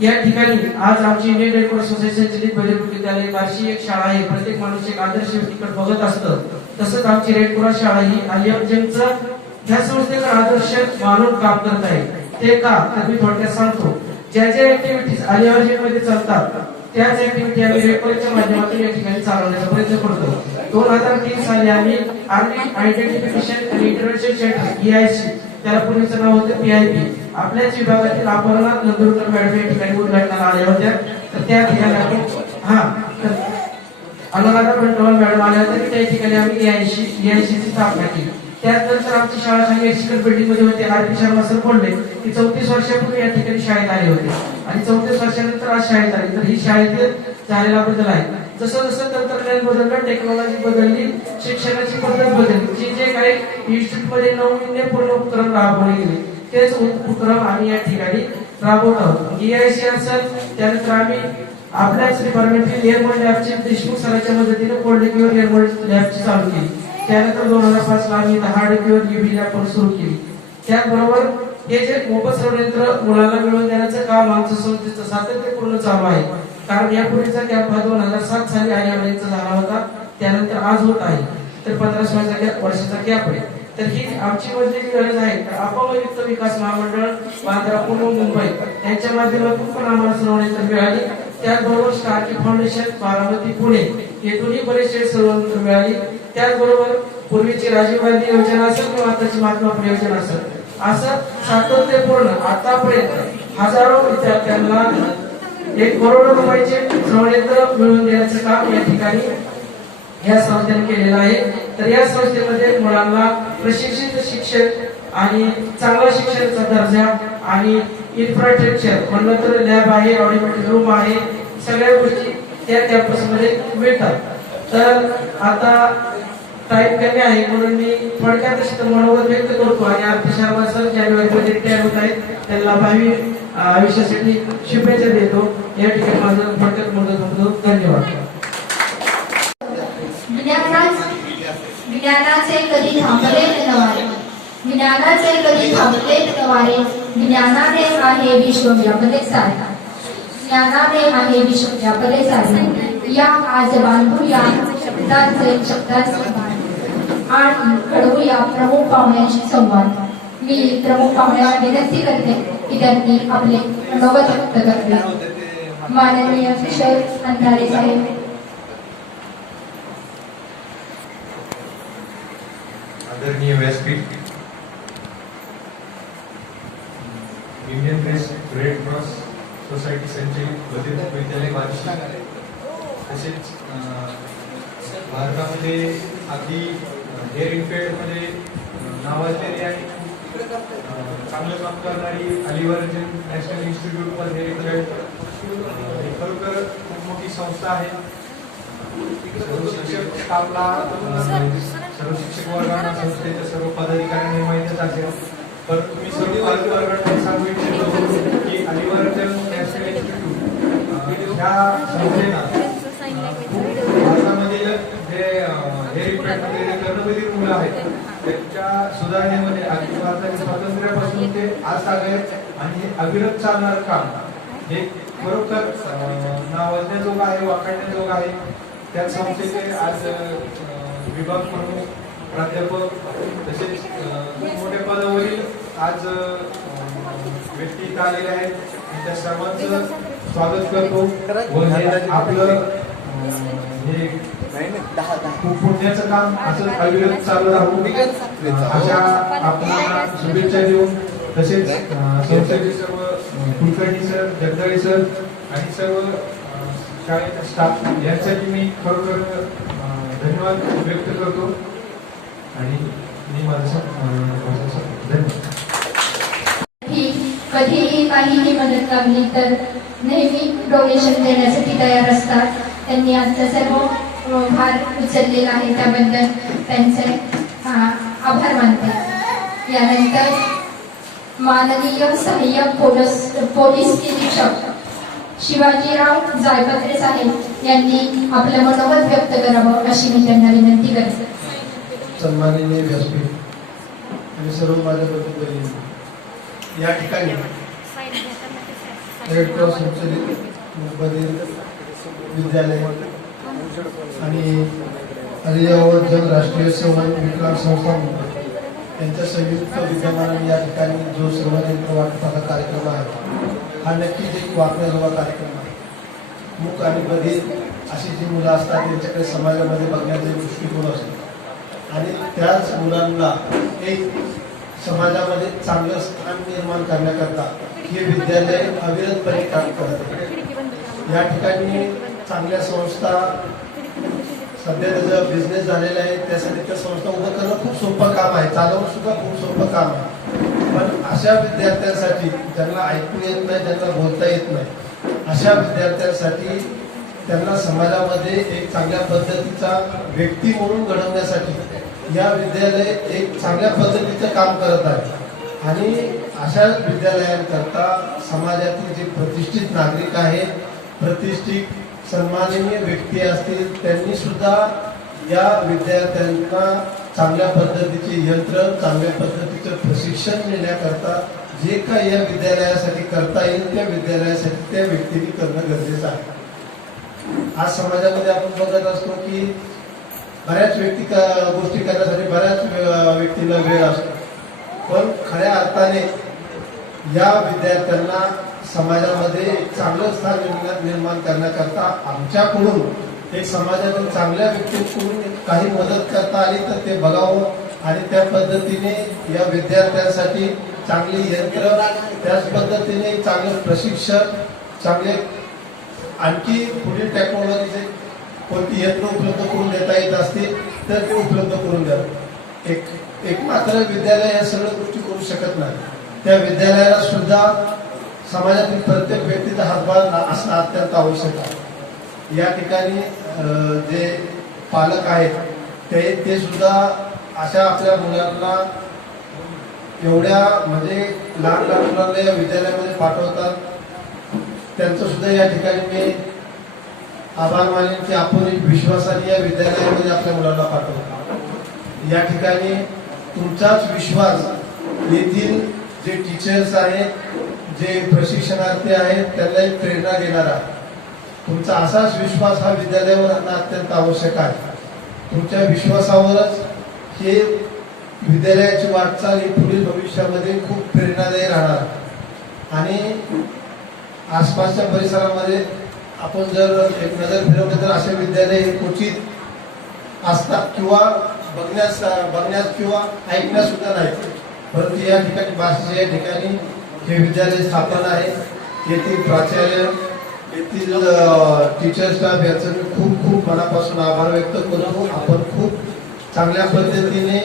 या ठिकाणी आज आमची इंडियन रेड क्रॉस सोसायटी संचलित बधिर विद्यालय बार्शी एक शाळा आहे. प्रत्येक माणूस एक आदर्श व्यक्तीकडे बघत असतं. तसंच आमची रेड क्रॉस शाळा ही आलियाजंगचं ह्या संस्थेचा आदर्श मानून काम करत आहे. ते का तर मी थोडक्यात सांगतो. ज्या ज्या ऍक्टिव्हिटीज आलियाजंगमध्ये चालतात त्याच ऍक्टिव्हिटी आम्ही रेड क्रॉसच्या माध्यमातून या ठिकाणी चालवण्याचा प्रयत्न करतो. 2003 साली आम्ही आर्मी आयडेंटिफिकेशन आणि इंटरव्हेन्शन सेंटर EIC, त्याला पूर्वीचं नाव होतं PIP, आपल्याच विभागातील अपर्णा नंदुरकर मॅडम या ठिकाणी उद्घाटनाला आल्या होत्या. तर त्या ठिकाणी अनुराधा पंटवाल मॅडम आल्या होत्या. त्या ठिकाणी आम्ही EIC ची स्थापना केली. त्यानंतर आमची शाळा खाली मेडिकल बिल्डिंग मध्ये होते. RP शर्मा सर बोलले की 34 वर्षापूर्वी या ठिकाणी शाळेत आले होते आणि 34 वर्षानंतर आज शाळेत आले. तर ही शाळेतील झालेला बदल आहे. जसं जसं तंत्रज्ञान बदललं, टेक्नॉलॉजी बदलली, शिक्षणाची पद्धत बदलली, जे काही इन्स्टिट्यूट मध्ये नाविन्यपूर्ण उपक्रम राबवले गेले तेच उपक्रम आम्ही या ठिकाणी राबवत आहोत. EIC असेल, त्यानंतर आम्ही आपल्याच डिपार्टमेंटची एअरमोड लॅबची देशमुख सरांच्या मदतीने कोल्ड क्युअर एअरमोड लॅबची चालू केली. त्यानंतर 2005 ला आम्ही हार्ड क्युअर UV लॅब पण सुरू केली. त्याचबरोबर हे जे मोफत संयंत्र मुलांना मिळवून देण्याचं काम आमचं संस्थेचं सातत्यपूर्ण चालू आहे. कारण यापूर्वीचा कॅम्प हा 2007 साली आलियावरचा झाला होता. त्यानंतर आज होत आहे. तर 15 वर्षाचा कॅम्प आहे. तर ही आमची मधली गरज आहे. तर अपंग युक्त विकास महामंडळ बांद्रा पूर्व मुंबई यांच्या माध्यमातून पण आम्हाला सर्वत्र मिळाली. त्याचबरोबर स्टार्की फाउंडेशन बारामती पुणे येथूनही बरेचसे सर्वत्र मिळाली. त्याचबरोबर पूर्वीची राजीव गांधी योजना असेल किंवा आताची महात्मा फुले योजना असेल, असं सातत्यपूर्ण आतापर्यंत हजारो विद्यार्थ्यांना 1 करोड रुपयाचे संयंत्र मिळवून देण्याचं काम या ठिकाणी या संस्थेने केलेलं आहे. तर या संस्थेमध्ये मुलांना प्रशिक्षित शिक्षक आणि चांगला शिक्षणाचा दर्जा आणि इन्फ्रास्ट्रक्चर म्हणलं तर लॅब आहे, ऑडिटोरियम रूम आहे, सगळ्या गोष्टी त्या कॅम्पस मध्ये मिळतात. तर आता टाइम कमी आहे म्हणून मी थोडक्यात मनोगत व्यक्त करतो आणि RP शर्मा सर जानेवारीमध्ये रिटायर होत आहेत, त्यांना भावी आयुष्यासाठी शुभेच्छा देतो. या ठिकाणी माझं थोडक्यात मदत होतो. धन्यवाद. ज्ञानाचे कधी थांबले नवारे, ज्ञानाचे कधी थांबले नवारे, ज्ञानाने आहे विश्व व्यापले सारे, ज्ञानाने आहे विश्व व्यापले सारे. या आज बांधूया शब्दांचे आणि घडवूया प्रमुख पाहुण्यांशी संवाद. मी प्रमुख पाहुण्यांना विनंती करते की त्यांनी आपले मनोगत व्यक्त करावे. माननीय किशोर अंधारे साहेब. आदरणीय व्यासपीठ, इंडियन रेड क्रॉस सोसायटी संचलित बधिर विद्यालय बार्शी, तसेच भारतामध्ये अगदी हेअर इन्फेडमध्ये नावाजलेली आणि चांगलं काम करणारी अलिवर्जन national institute for hair research खरोखर खूप मोठी संस्था आहे. सर्व शिक्षक स्टाफला, सर्व शिक्षक वर्गांना, संस्थेच्या सर्व पदाधिकाऱ्यांनी माहितीच असेल. परंतु मी सर्व वर्गांना सांगू इच्छितो की अलिवर्जन नॅशनल इन्स्टिट्यूट ह्या संस्थेला भारतामधील जे हेअर इन्फेक्टमध्ये कर्णबधिर मुलं आहेत त्यांच्या सुधारणेमध्ये अगदी भारताच्या स्वातंत्र्यापासून ते आज आले आणि हे अविरत चालणारं काम हे खरोखर नावाजण्याजोगं आहे, वाखाणण्याजोगं आहे. त्या संस्थेचे आज विभाग प्रमुख, प्राध्यापक तसेच मोठ्या पदावरील आज व्यक्ती इथं आलेले आहेत. त्या सर्वांचं स्वागत करतो व आपलं हे खूप पुण्याचं काम असं अविरत चालू राहू अशा आपल्याला शुभेच्छा देऊन, तसेच संस्थेचे सर्व कुलकर्णी सर, जगदाळे सर आणि सर्व शाळेचा स्टाफ यांसाठी मी खरोखर धन्यवाद व्यक्त करतो आणि मी माझं धन्यवाद. कधीही काहीही मदत लागली तर नेहमी डोनेशन देण्यासाठी तयार असतात. त्यांनी आजचा सर्व भार उचललेला आहे त्याबद्दल त्यांचे आभार मानते. यानंतर माननीय सहाय्यक पोलीस निरीक्षक शिवाजीराव जायपत्रे साहेब यांनी आपलं मनोगत व्यक्त करावं अशी मी त्यांना विनंती करते. सन्माननीय व्यासपीठ आणि सर्व माझ्या प्रतिनिधी, या ठिकाणी रेड क्रॉस संचलित विद्यालय आणि अलियावरजंग राष्ट्रीय सेवा विकलांग संस्था मुंबई यांच्या संयुक्त विद्यमानाने या ठिकाणी जो सर्वयंत्र वाटपाचा कार्यक्रम आहे, हा नक्कीच एक वाचण्याजोगा कार्यक्रम आहे. मूक आणि बधीर अशी जी मुलं असतात त्यांच्याकडे समाजामध्ये बघण्याचा एक दृष्टिकोन असतो आणि त्याच मुलांना एक समाजामध्ये चांगलं स्थान निर्माण करण्याकरता हे विद्यालय अविरतपणे काम करत आहे. या ठिकाणी चांगल्या संस्था, सध्या त्याचा बिझनेस झालेला आहे, त्यासाठी त्या संस्था उभं करणं खूप सोपं काम आहे, चालवणं सुद्धा खूप सोपं काम आहे. पण अशा विद्यार्थ्यांसाठी ज्यांना ऐकू येत नाही, ज्यांना बोलता येत नाही, अशा विद्यार्थ्यांसाठी त्यांना समाजामध्ये एक चांगल्या पद्धतीचा व्यक्ती म्हणून घडवण्यासाठी या विद्यालय एक चांगल्या पद्धतीचं काम करत आहे. आणि अशा विद्यालयांकरता समाजातील जे प्रतिष्ठित नागरिक आहेत, प्रतिष्ठित सन्माननीय व्यक्ती असतील, त्यांनी सुद्धा या विद्यार्थ्यांना चांगल्या पद्धतीचे यंत्र, चांगल्या पद्धतीचं प्रशिक्षण देण्याकरता जे काही या विद्यालयासाठी करता येईल त्या विद्यालयासाठी त्या व्यक्तीने करणं गरजेचं आहे. आज समाजामध्ये आपण बघत असतो की बऱ्याच गोष्टी करण्यासाठी बऱ्याच व्यक्तीला वेळ असतो, पण खऱ्या अर्थाने या विद्यार्थ्यांना समाजामध्ये एक चांगलं स्थान निर्माण करण्याकरता आमच्याकडून एक समाजातील चांगल्या व्यक्तींकडून काही मदत करता आली तर ते बघावं आणि त्या पद्धतीने या विद्यार्थ्यांसाठी चांगली यंत्र, त्याच पद्धतीने चांगलं प्रशिक्षण, चांगले आणखी पुढील टेक्नॉलॉजीचे कोणती यंत्र उपलब्ध करून देता येत असतील तर ते उपलब्ध करून द्यावं. एक मात्र विद्यालय या सगळ्या गोष्टी करू शकत नाही. त्या विद्यालयाला सुद्धा समाजातील प्रत्येक व्यक्तीचा हातभार असणं अत्यंत आवश्यक आहे. या ठिकाणी जे पालक आहेत ते सुद्धा अशा आपल्या मुलांना एवढ्या म्हणजे लहान लहान मुलांना या विद्यालयामध्ये पाठवतात. त्यांचं सुद्धा या ठिकाणी मी आभार मानेन की आपण एक विश्वासाने या विद्यालयामध्ये आपल्या मुलांना पाठवतो. या ठिकाणी तुमचाच विश्वास येथील जे टीचर्स आहेत, जे प्रशिक्षणार्थी आहेत, त्यांना एक प्रेरणा देणारा तुमचा असाच विश्वास हा विद्यालयावर आणणं अत्यंत आवश्यक आहे. तुमच्या विश्वासावरच हे विद्यालयाची वाटचाल ही पुढील भविष्यामध्ये खूप प्रेरणादायी राहणार. आणि आसपासच्या परिसरामध्ये आपण जर एक नजर फिरवली तर असे विद्यालय हे क्वचित असतात किंवा बघण्यास किंवा ऐकण्यास सुद्धा नाही. परंतु या ठिकाणी बार्शीच्या या ठिकाणी हे विद्यालय स्थापन आहे. येथील प्राचार्य, येथील टीचर स्टाफ यांचं मी खूप खूप मनापासून आभार व्यक्त करतो. आपण खूप चांगल्या पद्धतीने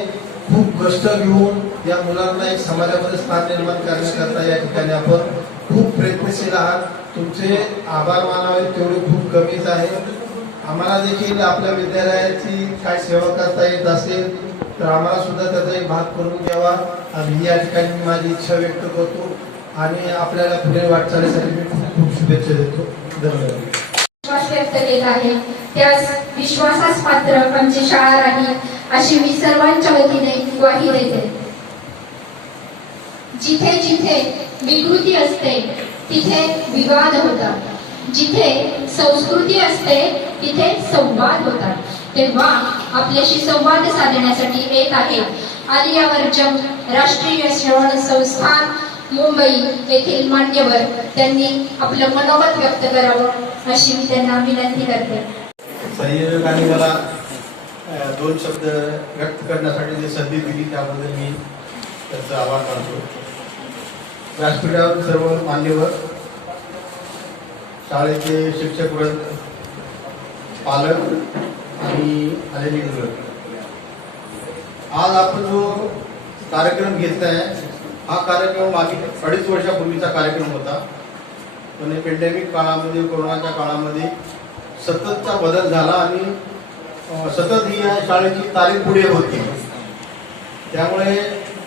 खूप कष्ट घेऊन या मुलांना एक समाजामध्ये स्थान निर्माण करण्याकरता या ठिकाणी आपण खूप प्रयत्नशील आहात. तुमचे आभार मानावे तेवढे खूप कमीच आहे. आम्हाला देखील आपल्या विद्यालयाची काय सेवा करता येत असेल तर आम्हाला सुद्धा त्याचा एक भाग करून घ्यावा आणि या ठिकाणी मी माझी इच्छा व्यक्त करतो आणि आपल्याला पुढे वाटचालीसाठी मी खूप खूप शुभेच्छा देतो. धन्यवाद. विश्वास व्यक्त केला आहे त्यास विश्वासास पात्र आमची शाळा राहील अशी मी सर्वांच्या वतीने ग्वाही देते. जिथे जिथे विकृती असते तिथे विवाद होतात, जिथे संस्कृती असते तिथे संवाद होतात. तेव्हा आपल्याशी संवाद साधण्यासाठी येत आहे आलियावरजंग राष्ट्रीय श्रवण संस्थान मुंबई येथील मान्यवर. त्यांनी आपलं मनोगत व्यक्त करावं अशी मी त्यांना विनंती करते. संयोजकांनी मला 2 शब्द व्यक्त करण्यासाठी जी संधी दिली त्याबद्दल मी त्याचा आभार मानतो. व्यासपीठावर सर्व मान्यवर, शाळेचे शिक्षक वर्ग, पालक आणि आलेली मुलं, आज आपण जो कार्यक्रम घेतलाय हा कार्यक्रम मागील 2.5 वर्षापूर्वीचा कार्यक्रम होता. पण पेंडेमिक काळामध्ये, कोरोनाच्या काळामध्ये सततचा बदल झाला आणि सतत ही या शाळेची तारीख पुढे होती. त्यामुळे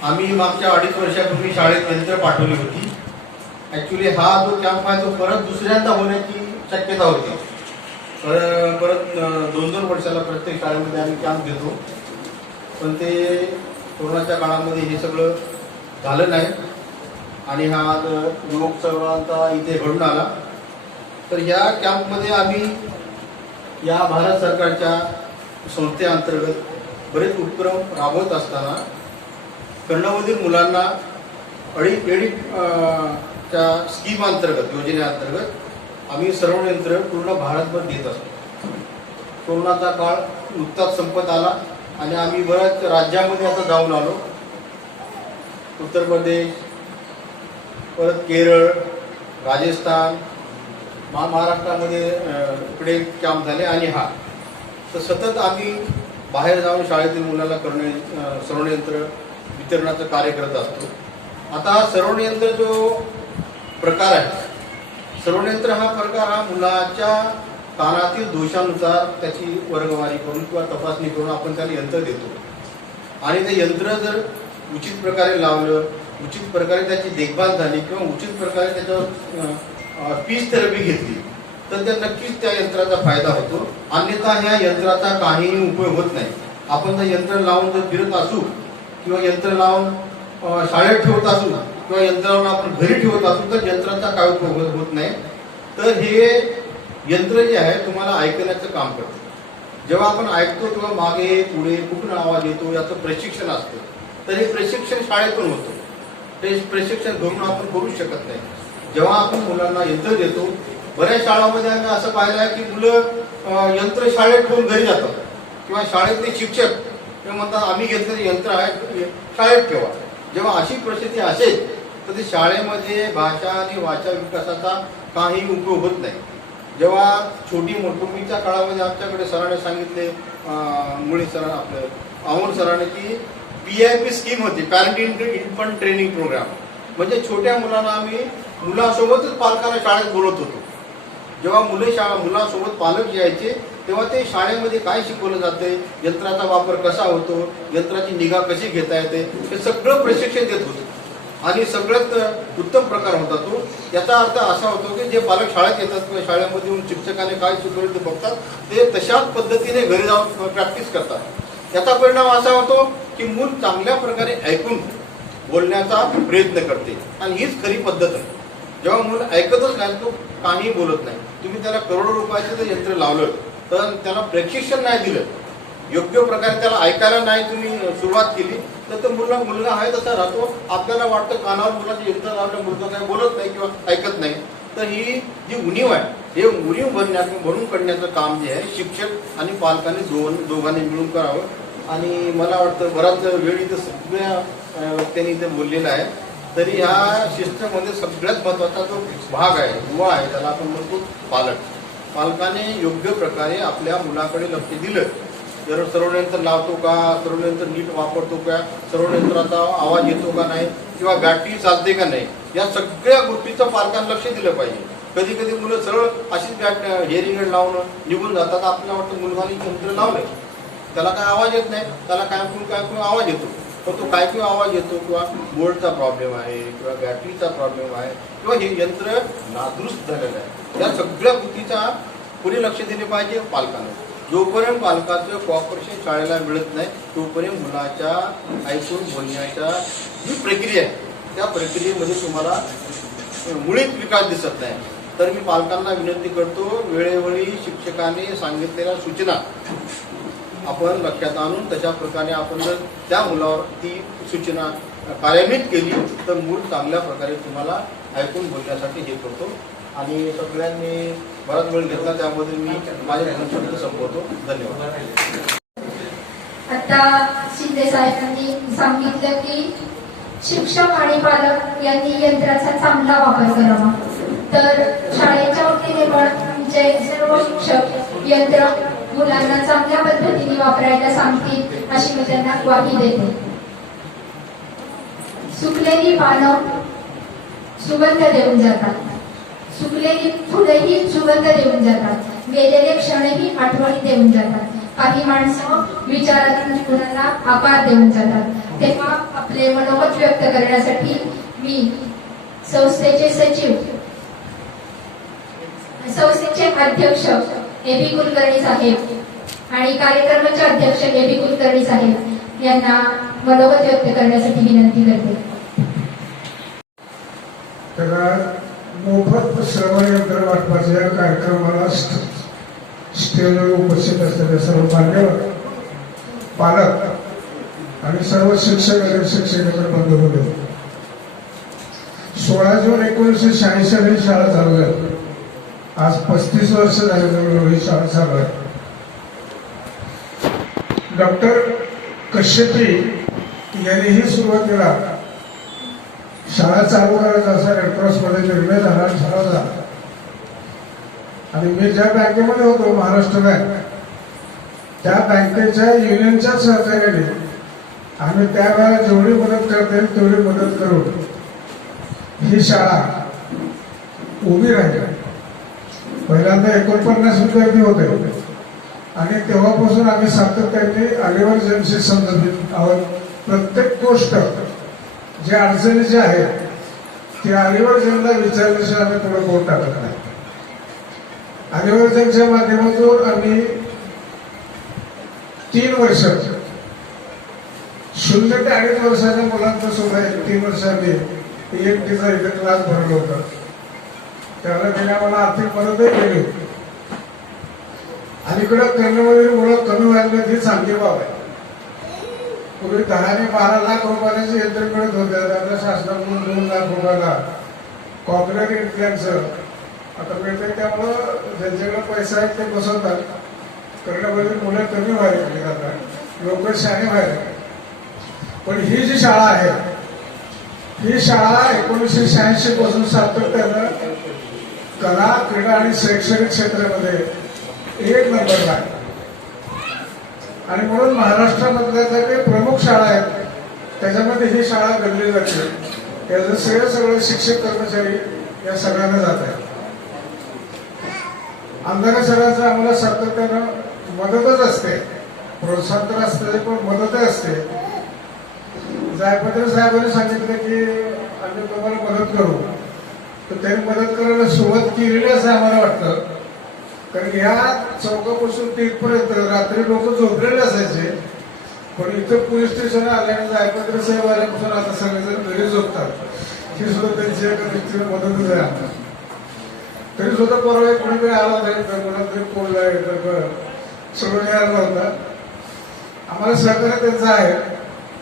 आम्ही मागच्या 2.5 वर्षापूर्वी शाळेत यंत्र पाठवली होती ऍक्च्युली हा जो कॅम्प आहे तो परत दुसऱ्यांदा होण्याची शक्यता होती. परत 2-2 वर्षाला प्रत्येक शाळेमध्ये आम्ही कॅम्प घेतो, पण ते कोरोनाच्या काळामध्ये हे सगळं झालं नाही आणि हा आज युवक चळवळांचा इथे घडून आला. तर या कॅम्पमध्ये आम्ही या भारत सरकारच्या संस्थेअंतर्गत बरेच उपक्रम राबवत असताना कर्णबधीर मुलांना च्या स्कीम अंतर्गत, योजनेअंतर्गत आम्ही सर्व यंत्र पूर्ण भारतभर देत असतो. कोरोनाचा काळ नुकताच संपत आला आणि आम्ही बऱ्याच राज्यामध्ये आता जाऊन आलो. उत्तर प्रदेश, परत केरळ, राजस्थान, महाराष्ट्रामध्ये इकडे कॅम्प झाले आणि हा तर सतत आम्ही बाहेर जाऊन शाळेतील मुलांना सर्वयंत्र वितरणाचं कार्य करत असतो. आता हा सर्वयंत्र जो प्रकार आहे, सर्वयंत्र हा प्रकार हा मुलाच्या कानातील दोषानुसार त्याची वर्गवारी करून किंवा तपासणी करून आपण त्याला यंत्र देतो आणि ते यंत्र जर उचित प्रकारे लावलं, उचित प्रकारे त्याची देखभाल झाली किंवा उचित प्रकारे त्याच्यावर स्पीच थेरपी घेतली तर त्या नक्कीच त्या यंत्राचा फायदा होतो. अन्यथा ह्या यंत्राचा काहीही उपयोग होत नाही. आपण जर यंत्र लावून जर फिरत असू किंवा यंत्र लावून शाळेत ठेवत असू किंवा यंत्र लावून आपण घरी ठेवत असू तर यंत्राचा काय उपयोग होत नाही. तर हे यंत्र जे आहे तुम्हाला ऐकण्याचं काम करतं. जेव्हा आपण ऐकतो तेव्हा मागे पुढे कुठून आवाज येतो याचं प्रशिक्षण असतं. तर हे प्रशिक्षण शाळेतून होतं. ते प्रशिक्षण घरून आपण करू शकत नाही. जेव्हा आपण मुलांना यंत्र देतो, बऱ्याच शाळांमध्ये आम्ही असं पाहिलं आहे की मुलं यंत्र शाळेत ठेवून घरी जातात किंवा शाळेतले शिक्षक ते म्हणतात आम्ही घेतलेले यंत्र आहे शाळेत ठेवा. जेव्हा अशी परिस्थिती असेल तर ते शाळेमध्ये भाषा आणि वाचा विकासाचा काही उपयोग होत नाही. जेव्हा छोटी पूर्वीच्या काळामध्ये आमच्याकडे सरांनी सांगितले, मुळे सर आपलं अमोल सरांनी की PIP स्कीम होती, पॅरेंट इन्फंट ट्रेनिंग प्रोग्राम. म्हणजे छोट्या मुलांना आम्ही मुलासोबतच पालकांना शाळेत बोलत होतो. जेव्हा मुलासोबत पालक यायचे तेव्हा ते शाळेमध्ये काय शिकवलं जाते, यंत्राचा वापर कसा होतो, यंत्राची निगा कशी घेता येते, हे सगळं प्रशिक्षण देत होतं आणि सगळ्यात उत्तम प्रकार होता तो. याचा अर्थ असा होतो की जे पालक शाळेत येतात किंवा शाळेमध्ये येऊन शिक्षकाने काय शिकवलं ते बघतात, ते तशाच पद्धतीने घरी जाऊन प्रॅक्टिस करतात. याचा परिणाम असा होतो की मूल चांगल्या प्रकारे ऐकून बोलण्याचा प्रयत्न करते आणि हीच खरी पद्धत आहे. जेव्हा मूल ऐकतच नाही तो काही बोलत नाही. तुम्ही त्याला करोडो रुपयाचं जर यंत्र लावलं तर त्याला प्रशिक्षण नाही दिलं, योग्य प्रकारे त्याला ऐकायला नाही तुम्ही सुरुवात केली तर मुलगा आहे तसा राहतो. आपल्याला वाटतं कानावर मुलाचं यंत्र लावलं, मुलगा काही बोलत नाही किंवा ऐकत नाही. तर ही जी उणीव आहे हे उणीव भरून काढण्याचं काम जे आहे शिक्षक आणि पालकांनी दोघांनी मिळून करावं. आणि मला वाटतं बराच वेळ इथं सगळ्या व्यक्तींनी इथं बोललेला आहे. तरी ह्या शिस्तामध्ये सगळ्यात महत्वाचा जो भाग आहे, युवा आहे, त्याला आपण म्हणतो पालकाने योग्य प्रकारे आपल्या मुलाकडे लक्ष दिलं. जर सर्वयंत्र लावतो का, सर्वयंत्र नीट वापरतो का, सर्वयंत्राचा आवाज येतो का नाही किंवा बॅटरी चालते का नाही, या सगळ्या गोष्टीचं पालकांनी लक्ष दिलं पाहिजे. कधी कधी मुलं सरळ अशीच हेअरिंग एड लावून निघून जातात. आपल्याला वाटतं मुलगाने यंत्र लावलंय, त्याला काय आवाज येत नाही, त्याला काय आवाज येतो, पण तो काय आवाज येतो किंवा बोर्डचा प्रॉब्लेम आहे किंवा बॅटरीचा प्रॉब्लेम आहे किंवा हे यंत्र नादुरुस्त झालेलं आहे. या सगळ्या गोष्टीचा पुढे लक्ष दिले पाहिजे पालकांना. जोपर्यंत पालकाचं कॉपरेशन शाळेला मिळत नाही तोपर्यंत मुलाच्या ऐकून बोलण्याच्या जी प्रक्रिया आहे त्या प्रक्रियेमध्ये तुम्हाला मुळीच विकास दिसत नाही. तर मी पालकांना विनंती करतो, वेळोवेळी शिक्षकाने सांगितलेल्या सूचना आपण लक्षात आणून तशा प्रकारे आपण जर त्या मुलावर ती सूचना कार्यान्वित केली तर मूल चांगल्या प्रकारे तुम्हाला ऐकून बोलण्यासाठी हे करतो. आणि सगळ्यांनी बराच वेळ घेतला त्याबद्दल मी माझे शब्द संपवतो. धन्यवाद. आता शिंदे साहेबांनी सांगितलं की शिक्षक आणि पालक यांनी यंत्राचा चांगला वापर करावा. तर शाळेच्या वतीने पण आमचे सर्व शिक्षक यंत्र मुलांना चांगल्या पद्धतीने वापरायला सांगतील अशी मी त्यांना ग्वाही देते. सुकलेली पानं सुगंध देऊन जातात, सुकलेली फुलंही सुगंध देऊन जातात, मेलेले क्षणही आठवणी देऊन जातात. काही माणसं विचारातून जीवनाला आकार देऊन जातात. तेव्हा आपले मनोगत व्यक्त करण्यासाठी मी संस्थेचे सचिव, संस्थेचे अध्यक्ष ए बी कुलकर्णी साहेब आणि कार्यक्रमाचे अध्यक्ष ए बी कुलकर्णी साहेब यांना मनोगत व्यक्त करण्यासाठी विनंती करते. तर मोफत श्रवण यंत्र वाटपाच्या या कार्यक्रमाला स्टेजवर उपस्थित असलेले सर्व मान्यवर, पालक आणि सर्व शिक्षक आणि शिक्षकेतर बंधू होते. 16 जून 1986 साली शाळा चालू झाली. आज 35 वर्ष झाले ही शाळा चालू आहे. डॉक्टर कश्यपी यांनीही सुरुवातीला शाळा चालू करायचा असा रेडक्रॉस मध्ये निर्णय झाला, शाळा झाला. आणि मी ज्या बँकेमध्ये होतो, महाराष्ट्र बँक, त्या बँकेच्या युनियनच्या सहकार्याने आम्ही त्यावेळेला जेवढी मदत करता येईल तेवढी मदत करून ही शाळा उभी राहिली. पहिल्यांदा 49 विद्यार्थी होते आणि तेव्हापासून आम्ही सातत्याने अलिवर जनशी संदर्भित आहोत. प्रत्येक गोष्ट ज्या अडचणीची आहे ती अलिवर जनला विचारल्याशिवाय आम्ही पुढे बोट टाकत नाही. अलिवर जनच्या माध्यमातून आम्ही 3 वर्ष 0 ते 2.5 वर्षाच्या मुलांचा सुद्धा 3 वर्षांनी EMTचा इथे क्लास भरला होता. त्याला त्यांनी आम्हाला आर्थिक मदतही केली होती. अलीकडे कर्णमधील मुलं कमी व्हायला ही चांगली बाब आहे. पूर्वी 10 आणि 12 लाख रुपयाची यंत्र मिळत होते, आता शासनाकडून 2 लाख रुपयाला कॉम्प्युटर इंटलेक्टचं आता मिळतंय. त्यामुळं ज्यांच्याकडे पैसा आहे ते बसवतात. कर्णमधील मुलं कमी व्हायला आता लोक शहाणे व्हायला. पण ही जी शाळा आहे ही शाळा 1986 पासून सातत्यानं कला, क्रीडा आणि शैक्षणिक क्षेत्रामध्ये 1 नंबरला आहे. आणि म्हणून महाराष्ट्रामधल्या ज्या काही प्रमुख शाळा आहेत त्याच्यामध्ये ही शाळा गणली जाते. त्याचं श्रेय सगळं शिक्षक कर्मचारी या सगळ्यांना जात आहे. आमदार सरांचं आम्हाला सातत्यानं मदतच असते, प्रोत्साहन तर असते पण मदतही असते. जायपत्र साहेबांनी सांगितलं की आम्ही तुम्हाला मदत करू, तर त्यांनी मदत करायला सुरुवात केलेली असं आम्हाला वाटतं. कारण या चौकापासून 3 पर्यंत रात्री लोक झोपलेले असायचे. पण इथं पोलीस स्टेशन आल्याने जायपत्र साहेब आल्यापासून आता सगळेजण घरी झोपतात. ही सुद्धा त्यांची एका दृष्टीने मदतच आहे आम्हाला. तरी सुद्धा परवा कोणीतरी आला नाही तर कोणातरी कोणला तर सोडून आला होता. आम्हाला सहकार्य त्यांचं आहे.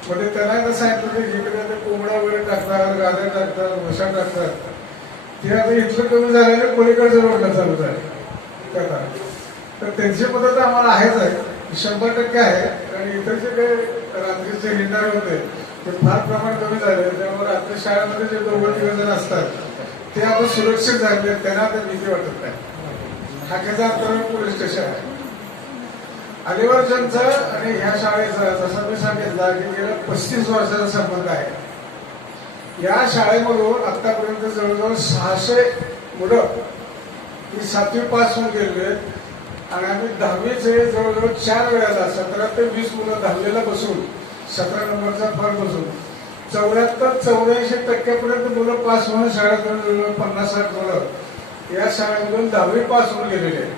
म्हणजे त्यांना एकदा सांगितलं की इकडे ते कोंबड्या वगैरे टाकतात, गाद्या टाकतात, म्हशा टाकतात. ते आता इथलं कमी झाल्याने पलीकडचं रोडला चालू झाले. तर त्यांची मदत आम्हाला आहेच आहे, 100% आहे. आणि इतर जे काही रात्रीचे हिंडारे होते ते फार प्रमाण कमी झाले. त्यामुळे रात्री शाळेमध्ये जे 2-3 जण असतात ते आपण सुरक्षित झाले, त्यांना आता भीती वाटत नाही. हाकेचा अंतर्गत पोलीस स्टेशन आहे. अलिवर जनचा आणि ह्या शाळेचा जसं मी सांगितलं की गेल्या 35 वर्षाचा संबंध आहे. या शाळेमधून आतापर्यंत जवळजवळ 600 मुलं ही 7वी पास होऊन गेलेली आहेत. आणि आम्ही 10वीचे जवळजवळ 4 वेळाला 17 ते 20 मुलं 10वीला बसून 17 नंबरचा फॉर्म बसून 74-84% मुलं पास होऊन शाळेतून 50-60 मुलं या शाळेमधून 10वी पास होऊन गेलेले आहेत.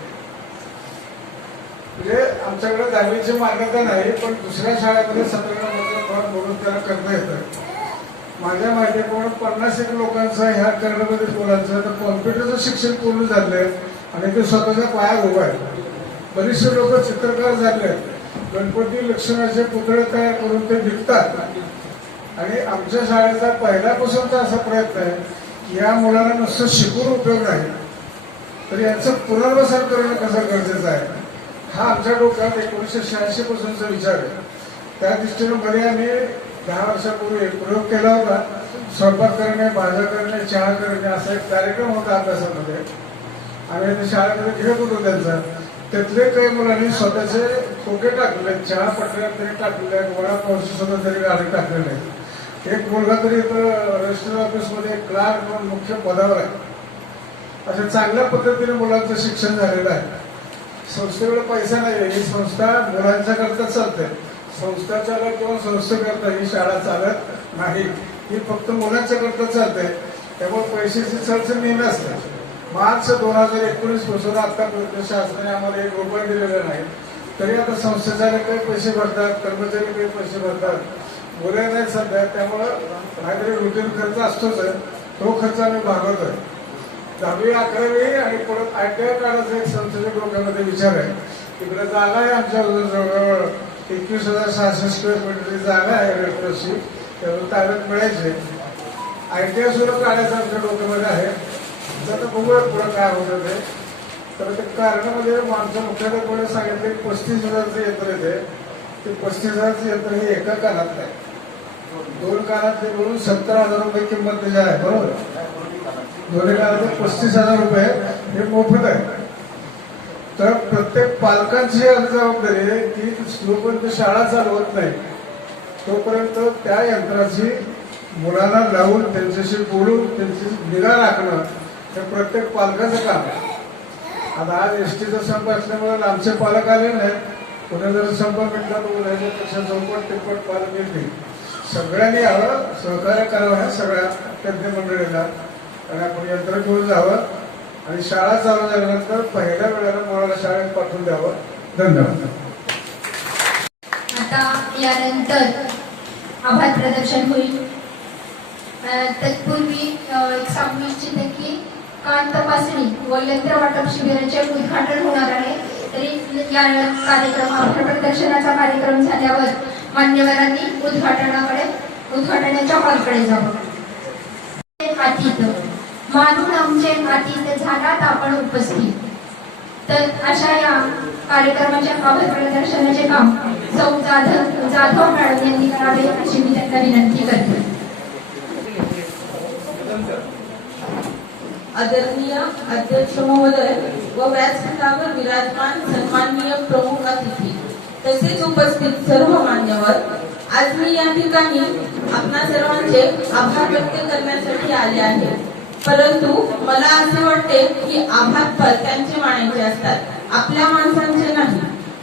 म्हणजे आमच्याकडे 10वीची मान्यता नाही, पण दुसऱ्या शाळेमध्ये 17 नंबरचा फॉर्म भरून त्याला करता येतं. माझ्या माहितीप्रमाणे 50 लोकांचा ह्या कर्णमधील मुलांचं तर कॉम्प्युटरचं शिक्षण पूर्ण झालंय आणि ते स्वतःच्या पायावर उभं आहे. बरेचसे लोक चित्रकार झाले, गणपती लक्ष्मणाचे पुतळे तयार करून ते विकतात. आणि आमच्या शाळेचा पहिल्यापासूनचा असा प्रयत्न आहे की या मुलांना नुसतं शिकून उपयोग नाही, तर यांचं पुनर्वसन करणं कसं गरजेचं आहे हा आमच्या डोक्यात 1986 पासूनचा विचार आहे. त्या दृष्टीने मध्ये आम्ही 10 वर्षापूर्वी प्रयोग केला होता. स्वयंपाक करणे, भाज्या करणे, चहा करणे असा एक कार्यक्रम होता अभ्यासामध्ये. आम्ही ते शाळेमध्ये घेत होतो त्यांचा. त्यातले काही मुलांनी स्वतःचे खोके टाकले, चहा पटऱ्या तरी टाकलेल्या, वडापावची सुद्धा तरी गाडी टाकलेले. एक मुलगा तरी इथं रजिस्टर ऑफिसमध्ये क्लार्क म्हणून मुख्य पदावर आहे. अशा चांगल्या पद्धतीने मुलांचं शिक्षण झालेलं आहे. संस्थेकडे पैसा नाही, ही संस्था मुलांच्या करता चालते. संस्था चालत किंवा संस्थेकरता ही शाळा चालत नाही, ही फक्त मुलांच्या करता चालते. त्यामुळे पैशाची चढचढ नेहमी असते. मार्च 2019 पासून आतापर्यंत शासनाने आम्हाला 1 रुपया दिलेला नाही. तरी आता संस्थेच्याने काही पैसे भरतात, कर्मचारी काही पैसे भरतात, मुले नाही सध्या. त्यामुळं काहीतरी रुटीन खर्च असतोच आहे, तो खर्च आम्ही भागवतोय. 10वी 11वी आणि पुढे ITI काढायचा एक संस्थेच्या डोक्यामध्ये विचार आहे. तिकडे जागा आहे आमच्या जवळ 21,600 स्क्वेअर मीटरची जागा आहे रेल्वेची, त्यावर ताब्यात मिळायचे. ITI सुद्धा काढायचं आमच्या डोक्यामध्ये आहे. आता बघूया पुढे काय होतं ते. तर ते कारणामध्ये आमच्या मुख्याध्यापकाने सांगितले 35,000चं यंत्र येते. ते 35,000चं यंत्र हे एका कानात आहे, 2 कानात ते मिळून 70,000 रुपये किंमत त्याची आहे. बरोबर, दोन्ही कानात 35,000 रुपये हे मोफत आहे. तर प्रत्येक पालकांची आज जबाबदारी आहे की जोपर्यंत शाळा चालू होत नाही तोपर्यंत त्या यंत्राची मुलांना लावून त्यांच्याशी बोलून त्यांची निगा राखणं हे प्रत्येक पालकाचं काम आहे. आता आज एसटीचा संप असल्यामुळे आमचे पालक आले नाही, पुणे जर संप मिळतात उद्याच्यापेक्षा चौपट तिप्पट पालक येतील. सगळ्यांनी यावं, सहकार्य करावं ह्या सगळ्या तज्ञ मंडळीला, आणि आपण यंत्र घेऊन जावं आणि शाळा चालू झाल्यानंतर पहिल्या वेळेला मुलाला शाळेत पाठवून द्यावं. धन्यवाद. आता यानंतर आभार प्रदर्शन होईल. तत्पूर्वी एक सांगू इच्छिते की कान तपासणी व यंत्र वाटप शिबिराचे उद्घाटन होणार आहे. तरी या कार्यक्रम आभार प्रदर्शनाचा कार्यक्रम झाल्यावर मान्यवरांनी उद्घाटनाच्या हॉलकडे जावं. अतीत मानून आमचे अतीत झालात आपण उपस्थित. तर अशा या कार्यक्रमाच्या आभार प्रदर्शनाचे काम सौ जाधव मॅडम यांनी करावे अशी मी त्यांना विनंती करते. आदरणीय अध्यक्ष महोदय व व्यासपीठावर विराजमान सन्माननीय प्रमुख अतिथी तसेच उपस्थित सर्व मान्यवर, आज मी या ठिकाणी आपणा सर्वांचे आभार व्यक्त करण्यासाठी आले आहे. परंतु मला असे वाटते की आभार फलक्यांचे मानायचे असतात, आपल्या माणसांचे नाही.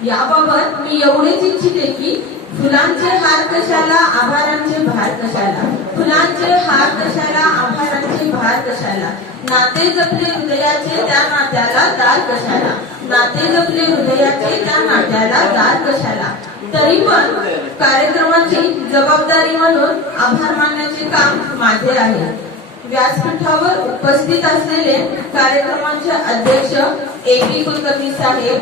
याबाबत मी एवढेच इच्छिते की फुलांचे हार कशाला, आभारांचे भार कशाला. फुलांचे हार कशाला, आभारांचे भार कशाला. नाते जपले हृदयाचे त्या नात्याला दार कशाला. नाते जपले हृदयाचे त्या नात्याला दार कशाला. तरी पण कार्यक्रमाची जबाबदारी म्हणून आभार मानण्याचे काम माझे आहे. व्यासपीठावर उपस्थित असलेले कार्यक्रमाचे अध्यक्ष AP कुलकर्णी साहेब,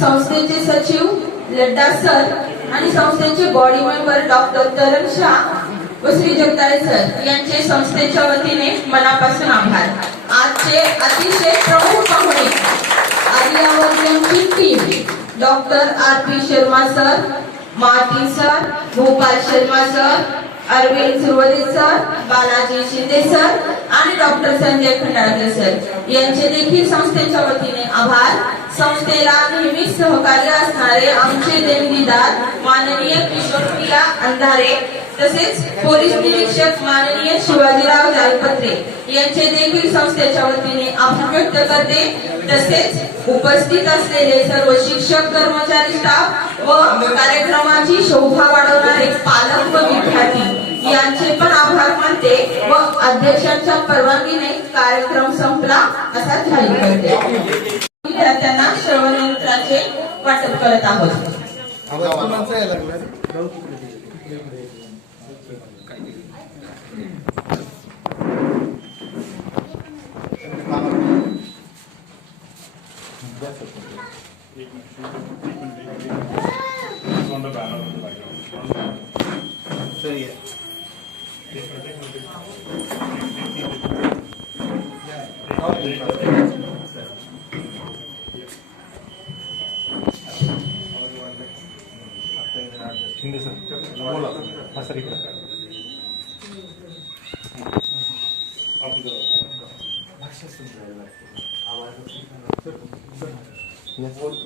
संस्थेचे सचिव लड्डा सर आणि संस्थेचे बॉडी मेंबर डॉक्टर तरंग शाह व श्री जगदाळे सर यांचे संस्थेच्या वतीने मनापासून आभार. आजचे अतिशय प्रमुख पाहुणे आर्यावर्जनची team doctor RP Sharma sir, Martin sir, Bhopal Sharma sir, Arvind Surwade sir, Balaji Shinde sir आणि डॉक्टर संजय खंडाळकर सर यांचे देखील संस्थेच्या वतीने आभार. संस्थेला नेहमी सहकार्य असणारे आमचे देणगीदार माननीय किशोरप्रिया अंधारे तसेच पोलीस निरीक्षक माननीय शिवाजीराव जायपत्रे यांचे देखील संस्थेच्या वतीने आभार व्यक्त करते. तसेच उपस्थित असलेले सर्व शिक्षक, कर्मचारी, स्टाफ व कार्यक्रमाची शोभा वाढवणारे पालक व विद्यार्थी यांचे पण आभार मानते व अध्यक्षांच्या परवानगीने कार्यक्रम संपला असा जाहीर करते. विद्यार्थ्यांना श्रवण यंत्राचे वाटप करत आहोत.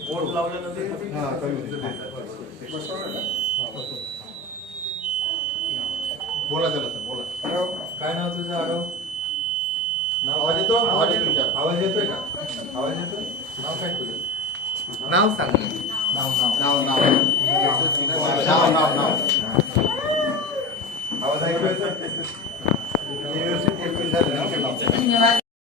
बोर्ड लावल्यानंतर बोला त्याला सर, बोला. काय नाव तुझं आरव? आवाज येतो? आवाज येतो? आवाज येतोय का? आवाज येतोय? नाव काय तुझं? नाव सांग. नाव नाव नाव नाव नाव नाव नाव आवाज ऐकू येतोय? व्यवस्थित धन्यवाद.